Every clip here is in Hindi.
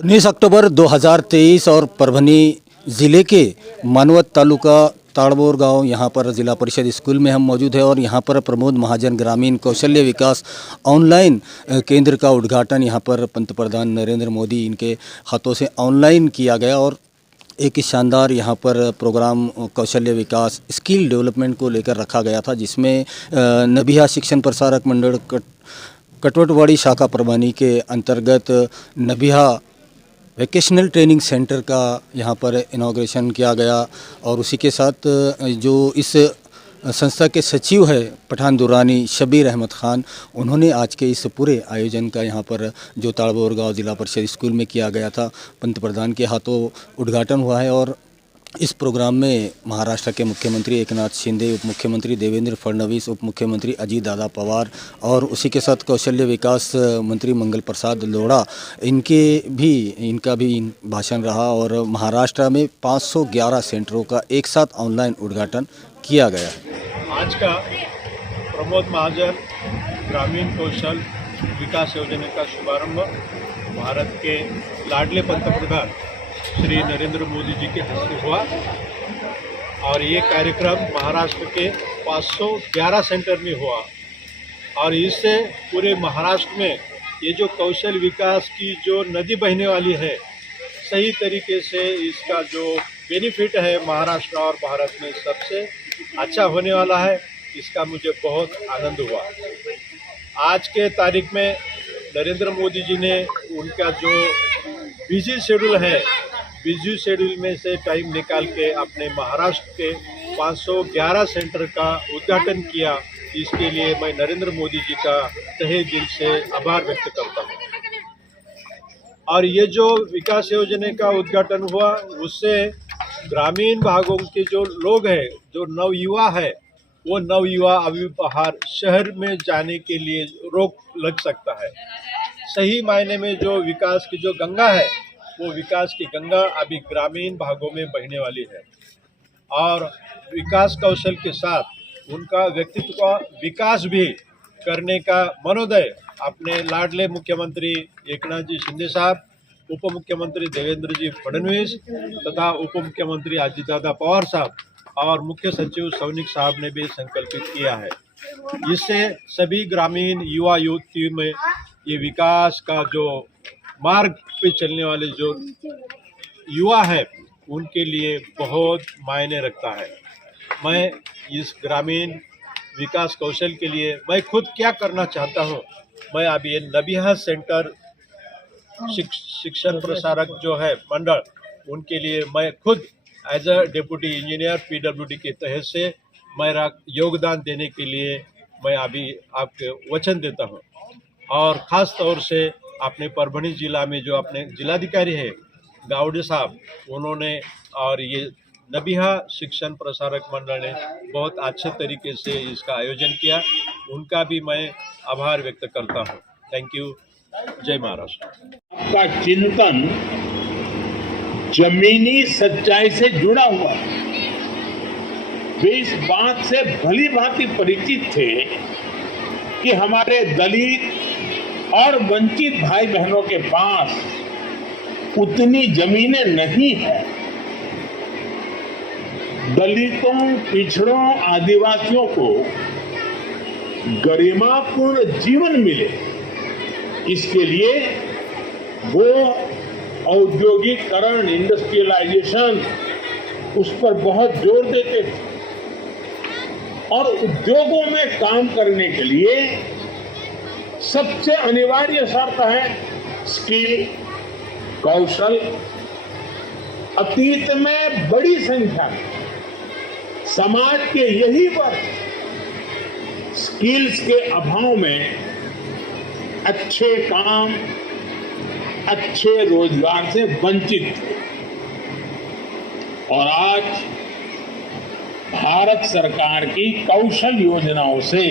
19 अक्टूबर 2023 और परभनी ज़िले के मानवत तालुका ताड़बोर गांव यहाँ पर ज़िला परिषद स्कूल में हम मौजूद हैं और यहाँ पर प्रमोद महाजन ग्रामीण कौशल्य विकास ऑनलाइन केंद्र का उद्घाटन यहाँ पर पंतप्रधान नरेंद्र मोदी इनके हाथों से ऑनलाइन किया गया और एक शानदार यहाँ पर प्रोग्राम कौशल्य विकास स्किल डेवलपमेंट को लेकर रखा गया था, जिसमें नबिहा शिक्षण प्रसारक मंडल कटवटवाड़ी शाखा परभनी के अंतर्गत नबिहा वोकेशनल ट्रेनिंग सेंटर का यहाँ पर इनॉग्रेशन किया गया और उसी के साथ जो इस संस्था के सचिव है पठान दुरानी शबीर अहमद ख़ान, उन्होंने आज के इस पूरे आयोजन का यहाँ पर जो ताड़बोर गाँव जिला परिषद स्कूल में किया गया था, पंतप्रधान के हाथों उद्घाटन हुआ है। और इस प्रोग्राम में महाराष्ट्र के मुख्यमंत्री एकनाथ शिंदे, उप मुख्यमंत्री देवेंद्र फडणवीस, उप मुख्यमंत्री अजीत दादा पवार और उसी के साथ कौशल्य विकास मंत्री मंगल प्रसाद लोढ़ा इनका भी भाषण रहा और महाराष्ट्र में 511 सेंटरों का एक साथ ऑनलाइन उद्घाटन किया गया है। आज का प्रमोद महाजन ग्रामीण कौशल विकास योजना का शुभारंभ भारत के लाडले पंतप्रधान श्री नरेंद्र मोदी जी के हस्ते हुआ और ये कार्यक्रम महाराष्ट्र के 511 सेंटर में हुआ और इससे पूरे महाराष्ट्र में ये जो कौशल विकास की जो नदी बहने वाली है, सही तरीके से इसका जो बेनिफिट है महाराष्ट्र और भारत में सबसे अच्छा होने वाला है। इसका मुझे बहुत आनंद हुआ। आज के तारीख में नरेंद्र मोदी जी ने उनका जो बिजी शेड्यूल में से टाइम निकाल के अपने महाराष्ट्र के 511 सेंटर का उद्घाटन किया। इसके लिए मैं नरेंद्र मोदी जी का तहे दिल से आभार व्यक्त करता हूँ। और ये जो विकास योजना का उद्घाटन हुआ, उससे ग्रामीण भागों के जो लोग हैं, जो नवयुवा है, वो नवयुवा अभी बाहर शहर में जाने के लिए रोक लग सकता है। सही मायने में जो विकास की जो गंगा है, वो विकास की गंगा अभी ग्रामीण भागों में बहने वाली है और विकास कौशल के साथ उनका व्यक्तित्व का विकास भी करने का मनोदय अपने लाडले मुख्यमंत्री एकनाथ जी शिंदे साहब, उप मुख्यमंत्री देवेंद्र जी फडणवीस तथा उप मुख्यमंत्री अजीत दादा पवार साहब और मुख्य सचिव सौनिक साहब ने भी संकल्पित किया है। इससे सभी ग्रामीण युवा युवती में ये विकास का जो मार्ग पे चलने वाले जो युवा है, उनके लिए बहुत मायने रखता है। मैं इस ग्रामीण विकास कौशल के लिए मैं खुद क्या करना चाहता हूँ, मैं अभी ये नबिहा सेंटर शिक्षण प्रसारक जो है मंडल, उनके लिए मैं खुद as a deputy engineer PWD के तहत से मेरा योगदान देने के लिए मैं अभी आपके वचन देता हूँ। और ख़ास तौर से अपने परभनी जिला में जो अपने जिलाधिकारी है गावड़े साहब, उन्होंने और ये नबिहा शिक्षण प्रसारक मंडल ने बहुत अच्छे तरीके से इसका आयोजन किया, उनका भी मैं आभार व्यक्त करता हूँ। Thank you. जय महाराष्ट्र। आपका चिंतन जमीनी सच्चाई से जुड़ा हुआ है। वे इस बात से भली भांति परिचित थे कि हमारे दलित और वंचित भाई बहनों के पास उतनी जमीनें नहीं है। दलितों, पिछड़ों, आदिवासियों को गरिमापूर्ण जीवन मिले, इसके लिए वो औद्योगिकरण, इंडस्ट्रियलाइजेशन, उस पर बहुत जोर देते थे और उद्योगों में काम करने के लिए सबसे अनिवार्य शर्त है स्किल, कौशल। अतीत में बड़ी संख्या में समाज के यही वर्ग स्किल्स के अभाव में अच्छे काम, अच्छे रोजगार से वंचित थे और आज भारत सरकार की कौशल योजनाओं से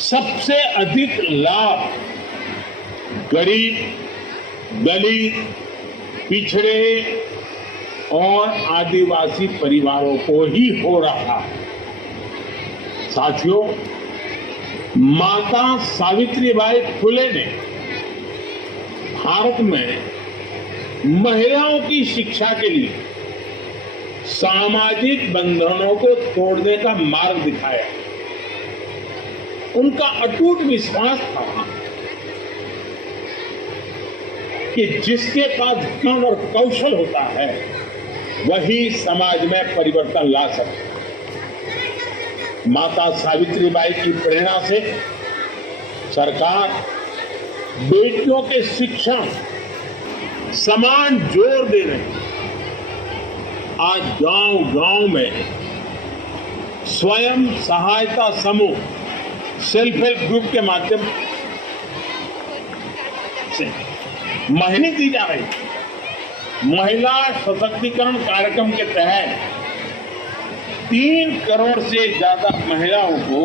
सबसे अधिक लाभ गरीब, दलित, पिछड़े और आदिवासी परिवारों को ही हो रहा है। साथियों, माता सावित्रीबाई फुले ने भारत में महिलाओं की शिक्षा के लिए सामाजिक बंधनों को तोड़ने का मार्ग दिखाया। उनका अटूट विश्वास था कि जिसके पास ज्ञान और कौशल होता है वही समाज में परिवर्तन ला सकता है। माता सावित्रीबाई की प्रेरणा से सरकार बेटियों के शिक्षा समान जोर दे रही है। आज गांव-गांव में स्वयं सहायता समूह, सेल्फ हेल्प ग्रुप के माध्यम से महिला दी जा रही है। महिला सशक्तिकरण कार्यक्रम के तहत 3 करोड़ से ज्यादा महिलाओं को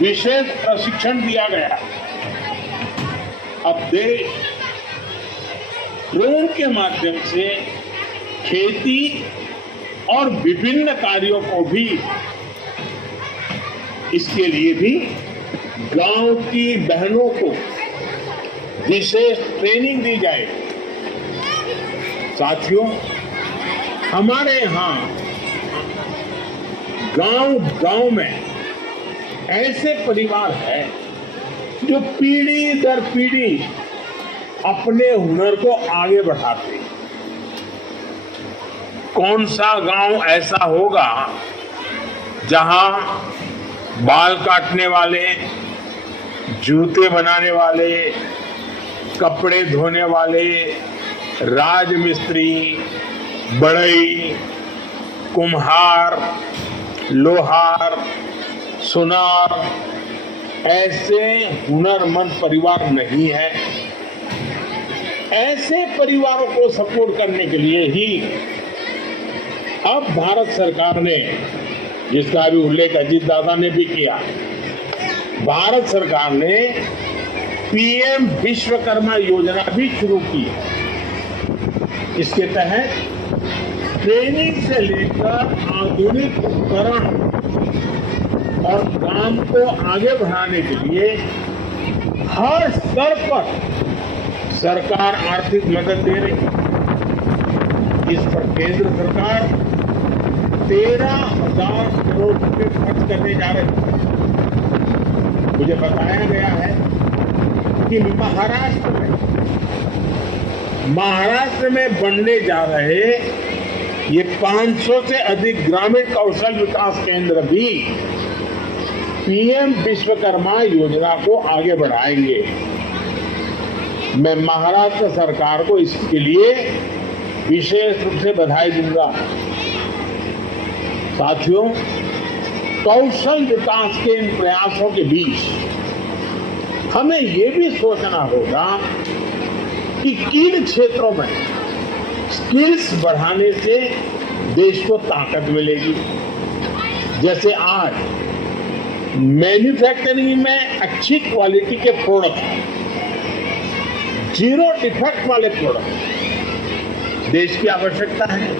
विशेष प्रशिक्षण दिया गया। अब देश ड्रोन के माध्यम से खेती और विभिन्न कार्यों को भी, इसके लिए भी गांव की बहनों को विशेष ट्रेनिंग दी जाए। साथियों, हमारे यहाँ गांव-गांव में ऐसे परिवार हैं जो पीढ़ी दर पीढ़ी अपने हुनर को आगे बढ़ाते हैं। कौन सा गांव ऐसा होगा जहां बाल काटने वाले, जूते बनाने वाले, कपड़े धोने वाले, राजमिस्त्री, बढ़ई, कुम्हार, लोहार, सुनार ऐसे हुनरमंद परिवार नहीं है। ऐसे परिवारों को सपोर्ट करने के लिए ही अब भारत सरकार ने, जिसका अभी उल्लेख अजीत दादा ने भी किया, भारत सरकार ने पीएम विश्वकर्मा योजना भी शुरू की है। इसके तहत ट्रेनिंग से लेकर आधुनिक उपकरण और काम को आगे बढ़ाने के लिए हर स्तर पर सरकार आर्थिक मदद दे रही है। इस पर केंद्र सरकार 13,000 करोड़ रुपए खर्च करने जा रही है। मुझे बताया गया है कि महाराष्ट्र में बनने जा रहे ये 500 से अधिक ग्रामीण कौशल विकास केंद्र भी पीएम विश्वकर्मा योजना को आगे बढ़ाएंगे। मैं महाराष्ट्र सरकार को इसके लिए विशेष रूप से बधाई दूंगा। साथियों, कौशल विकास के इन प्रयासों के बीच हमें ये भी सोचना होगा कि किन क्षेत्रों में स्किल्स बढ़ाने से देश को ताकत मिलेगी। जैसे आज मैन्युफैक्चरिंग में अच्छी क्वालिटी के प्रोडक्ट, जीरो डिफेक्ट वाले प्रोडक्ट देश की आवश्यकता है।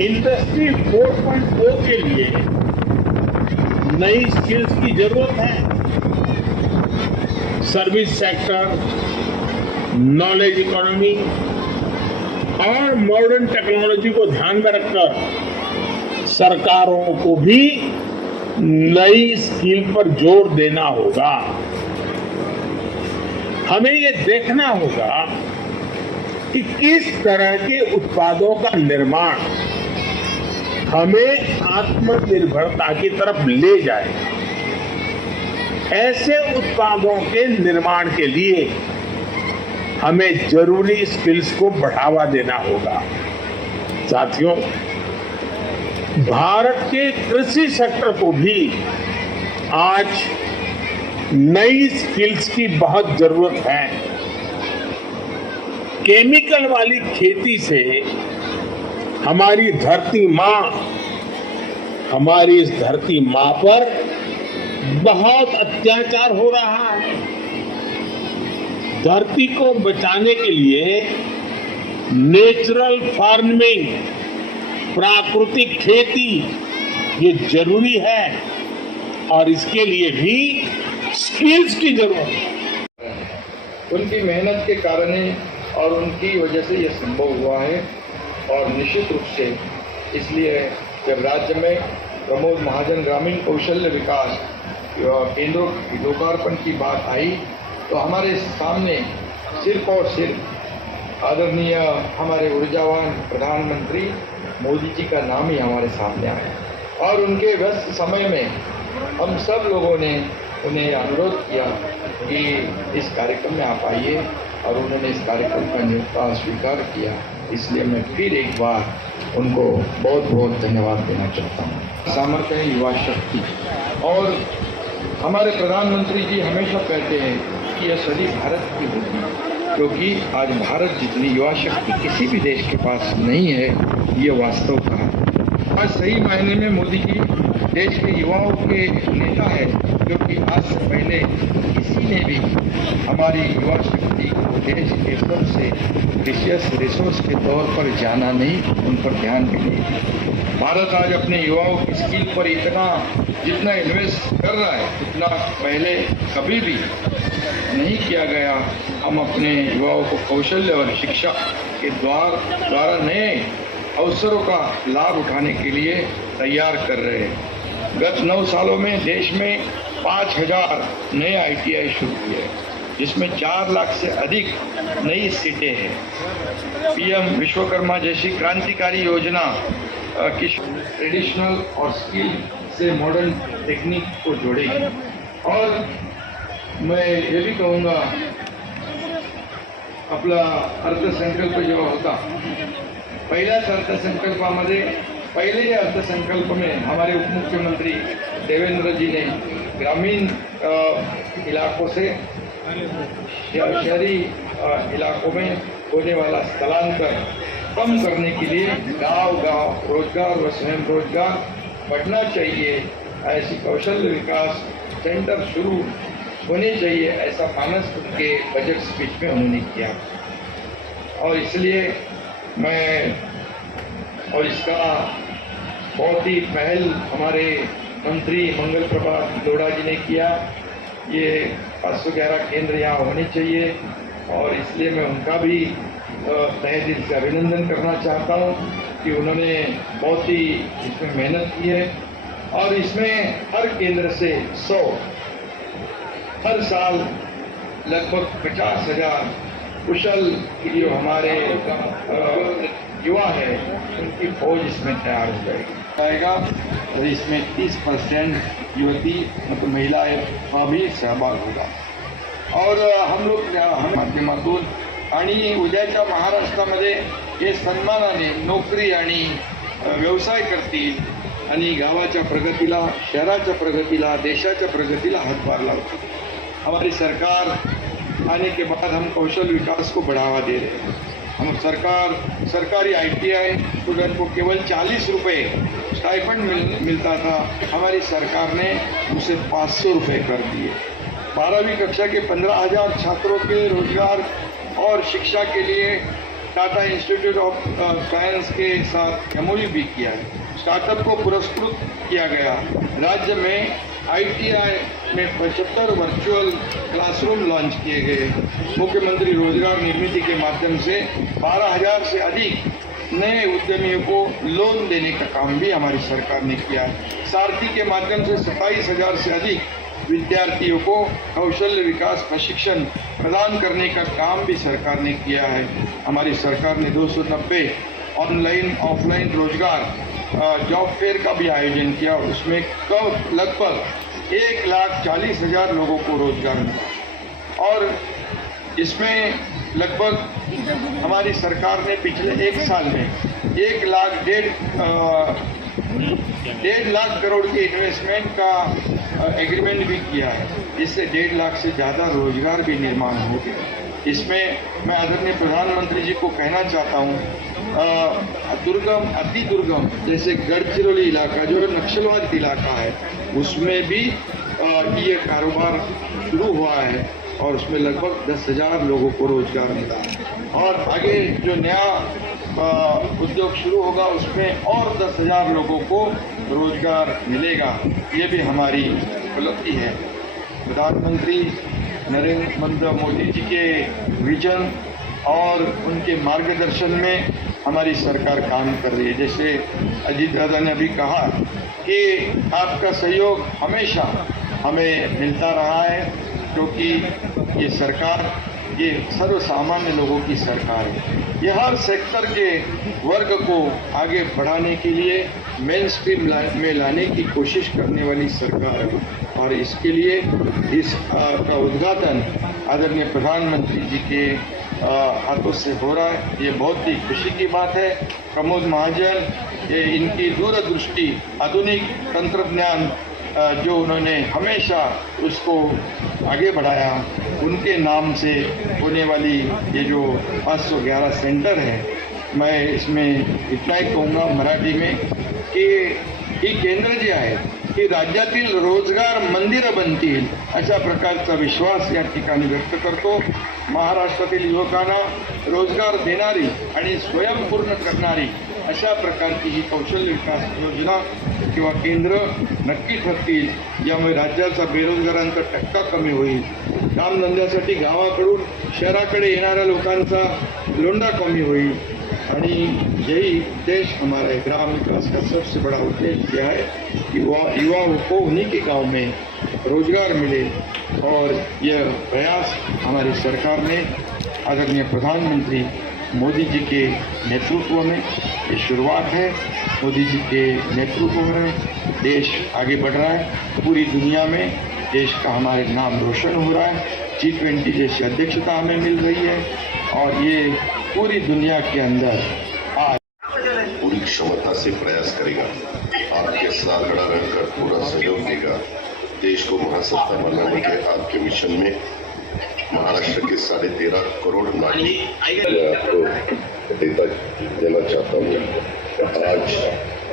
इंडस्ट्री 4.0 के लिए नई स्किल्स की जरूरत है। सर्विस सेक्टर, नॉलेज इकोनॉमी और मॉडर्न टेक्नोलॉजी को ध्यान में रखकर सरकारों को भी नई स्किल पर जोर देना होगा। हमें ये देखना होगा कि किस तरह के उत्पादों का निर्माण हमें आत्मनिर्भरता की तरफ ले जाए। ऐसे उत्पादों के निर्माण के लिए हमें जरूरी स्किल्स को बढ़ावा देना होगा। साथियों, भारत के कृषि सेक्टर को भी आज नई स्किल्स की बहुत जरूरत है। केमिकल वाली खेती से हमारी इस धरती माँ पर बहुत अत्याचार हो रहा है। धरती को बचाने के लिए नेचुरल फार्मिंग, प्राकृतिक खेती ये जरूरी है और इसके लिए भी स्किल्स की जरूरत है। उनकी मेहनत के कारण ही और उनकी वजह से ये संभव हुआ है। और निश्चित रूप से इसलिए जब राज्य में प्रमोद महाजन ग्रामीण कौशल्य विकास केंद्रों की लोकार्पण की बात आई तो हमारे सामने सिर्फ और सिर्फ आदरणीय हमारे ऊर्जावान प्रधानमंत्री मोदी जी का नाम ही हमारे सामने आया। और उनके व्यस्त समय में हम सब लोगों ने उन्हें अनुरोध किया कि इस कार्यक्रम में आप आइए, और उन्होंने इस कार्यक्रम का न्योता स्वीकार किया। इसलिए मैं फिर एक बार उनको बहुत बहुत धन्यवाद देना चाहता हूँ। सामर्थ्य है युवा शक्ति, और हमारे प्रधानमंत्री जी हमेशा कहते हैं कि यह सदी भारत की होगी, क्योंकि आज भारत जितनी युवा शक्ति किसी भी देश के पास नहीं है, ये वास्तव का है। आज सही मायने में मोदी जी देश के युवाओं के नेता है, क्योंकि आज से पहले किसी ने भी हमारी युवा शक्ति को देश के सबसे प्रीशियस रिसोर्स के तौर पर जाना नहीं, उन पर ध्यान भी नहीं। भारत आज अपने युवाओं की स्किल पर जितना इन्वेस्ट कर रहा है उतना पहले कभी भी नहीं किया गया। हम अपने युवाओं को कौशल्य और शिक्षा के द्वारा नए अवसरों का लाभ उठाने के लिए तैयार कर रहे हैं। गत 9 सालों में देश में 5000 नए ITI शुरू किए, जिसमें 4 लाख से अधिक नई सीटें हैं। PM विश्वकर्मा जैसी क्रांतिकारी योजना की ट्रेडिशनल और स्किल से मॉडर्न टेक्निक को जोड़ेगी। और मैं ये भी कहूँगा, आपला अर्थसंकल्प जेव्हा होता, पहिल्याच अर्थसंकल्पामध्ये पहले अर्थसंकल्प में हमारे उप मुख्यमंत्री देवेंद्र जी ने ग्रामीण इलाकों से शहरी इलाकों में होने वाला स्थलांतर कम करने के लिए गांव-गांव रोजगार व स्वयं रोजगार बढ़ना चाहिए, ऐसी कौशल विकास सेंटर शुरू होने चाहिए, ऐसा मानस उनके बजट स्पीच में उन्होंने किया। और इसलिए और इसका बहुत ही पहल हमारे मंत्री मंगल प्रभात लोढ़ा जी ने किया। ये 511 केंद्र यहाँ होने चाहिए, और इसलिए मैं उनका भी तहे दिल से अभिनंदन करना चाहता हूँ कि उन्होंने बहुत ही इसमें मेहनत की है। और इसमें हर केंद्र से 100 हर साल लगभग 50,000 कुशल जो हमारे युवा है उनकी फौज इसमें तैयार हो जाएगा। और इसमें 30% युवती मतलब महिलाएं का भी सहभाग होगा। और हम लोग माध्यमातून आणि उद्याच्या महाराष्ट्रामध्ये हे सन्मानाने नोकरी आणि व्यवसाय करतील आणि गावाच्या प्रगतीला, शहराच्या प्रगतीला, देशाच्या प्रगतीला हातभार लावतील। हमारी सरकार आने के बाद हम कौशल विकास को बढ़ावा दे रहे हैं। हम सरकारी ITI स्टूडेंट को केवल 40 रुपये स्टाइपेंड मिलता था, हमारी सरकार ने उसे 500 रुपये कर दिए। 12वीं कक्षा के 15,000 छात्रों के रोजगार और शिक्षा के लिए टाटा इंस्टीट्यूट ऑफ साइंस के साथ MOU भी किया है। स्टार्टअप को पुरस्कृत किया गया। राज्य में ITI में 75 वर्चुअल क्लासरूम लॉन्च किए गए। मुख्यमंत्री रोजगार निर्मिति के माध्यम से 12,000 से अधिक नए उद्यमियों को लोन देने का काम भी हमारी सरकार ने किया है। सारथी के माध्यम से 27,000 से अधिक विद्यार्थियों को कौशल विकास प्रशिक्षण प्रदान करने का काम भी सरकार ने किया है। हमारी सरकार ने 290 ऑनलाइन ऑफलाइन रोजगार जॉब फेयर का भी आयोजन किया। उसमें लगभग 1,40,000 लोगों को रोजगार मिला। और इसमें लगभग हमारी सरकार ने पिछले 1 साल में 1,00,000 लाख करोड़ के इन्वेस्टमेंट का एग्रीमेंट भी किया है, जिससे 1.5 लाख से ज़्यादा रोजगार भी निर्माण हो गया। इसमें मैं आदरणीय प्रधानमंत्री जी को कहना चाहता हूँ, दुर्गम अति दुर्गम जैसे गढ़चिरौली इलाका जो नक्सलवाद इलाका है, उसमें भी ये कारोबार शुरू हुआ है और उसमें लगभग 10,000 लोगों को रोजगार मिला। और आगे जो नया उद्योग शुरू होगा उसमें और 10,000 लोगों को रोजगार मिलेगा। ये भी हमारी उपलब्धि है। प्रधानमंत्री नरेंद्र मोदी जी के विजन और उनके मार्गदर्शन में हमारी सरकार काम कर रही है। जैसे अजीत दादा ने अभी कहा कि आपका सहयोग हमेशा हमें मिलता रहा है, क्योंकि ये सरकार ये सर्वसामान्य लोगों की सरकार है। ये हर सेक्टर के वर्ग को आगे बढ़ाने के लिए मेन स्ट्रीम में लाने की कोशिश करने वाली सरकार है, और इसके लिए इस का उद्घाटन आदरणीय प्रधानमंत्री जी के हाथों से हो रहा है। ये बहुत ही खुशी की बात है। प्रमोद महाजन, ये इनकी दूरदृष्टि, आधुनिक तंत्रज्ञान जो उन्होंने हमेशा उसको आगे बढ़ाया, उनके नाम से होने वाली ये जो 511 सेंटर है, मैं इसमें इतना ही कहूँगा मराठी में की ही केंद्र जे आहे की राज्यातील रोजगार मंदिरं बनतील अशा प्रकारचा विश्वास या ठिकाणी व्यक्त करतो। महाराष्ट्रातील युवकांना रोजगार देणारी आणि स्वयंपूर्ण करणारी अशा प्रकारची ही कौशल्य विकास योजना किंवा केंद्र नक्की ठरतील। यामुळे राज्याचा बेरोजगारांचा टक्का कमी होईल, कामधंद्यासाठी गावाकडून शहराकडे येणाऱ्या लोकांचा लोंढा कमी होईल, आणि यही उद्देश्य हमारा है। ग्राम विकास का सबसे बड़ा उद्देश्य यह है कि युवाओं को उन्हीं के गांव में रोजगार मिले, और यह प्रयास हमारी सरकार ने आदरणीय प्रधानमंत्री मोदी जी के नेतृत्व में ये शुरुआत है। मोदी जी के नेतृत्व में देश आगे बढ़ रहा है, पूरी दुनिया में देश का हमारे नाम रोशन हो रहा है। G20 जैसी अध्यक्षता हमें मिल रही है, और ये पूरी दुनिया के अंदर आज पूरी क्षमता से प्रयास करेगा, आपके साथ खड़ा रहकर पूरा सहयोग देगा। देश को महासत्ता बनाने के आपके मिशन में महाराष्ट्र के 13.5 करोड़ नागरिक, मैं आपको देना चाहता हूँ। आज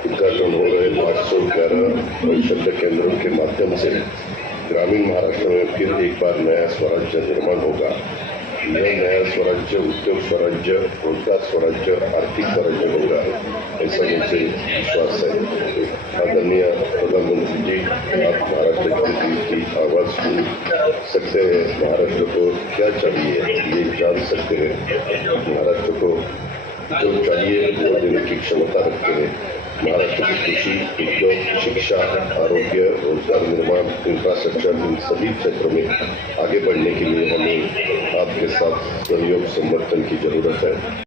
उद्घाटन हो रहे 511 कौशल्य केंद्रों के माध्यम से ग्रामीण महाराष्ट्र में फिर एक बार नया स्वराज्य निर्माण होगा। यह नया स्वराज्य उद्योग स्वराज्य, रोजगार स्वराज्य, आर्थिक स्वराज्य होगा, ऐसा मुझे विश्वास है। आदरणीय प्रधानमंत्री जी, आप महाराष्ट्र की आवाज़ सुन सकते हैं। महाराष्ट्र को क्या चाहिए ये जान सकते हैं। महाराष्ट्र को जो चाहिए वो देने की क्षमता रखते हैं। महाराष्ट्र की कृषि, उद्योग, शिक्षा, आरोग्य, रोजगार निर्माण, इंफ्रास्ट्रक्चर, इन सभी क्षेत्रों में आगे बढ़ने के लिए हमें आपके साथ सहयोग समर्थन की जरूरत है।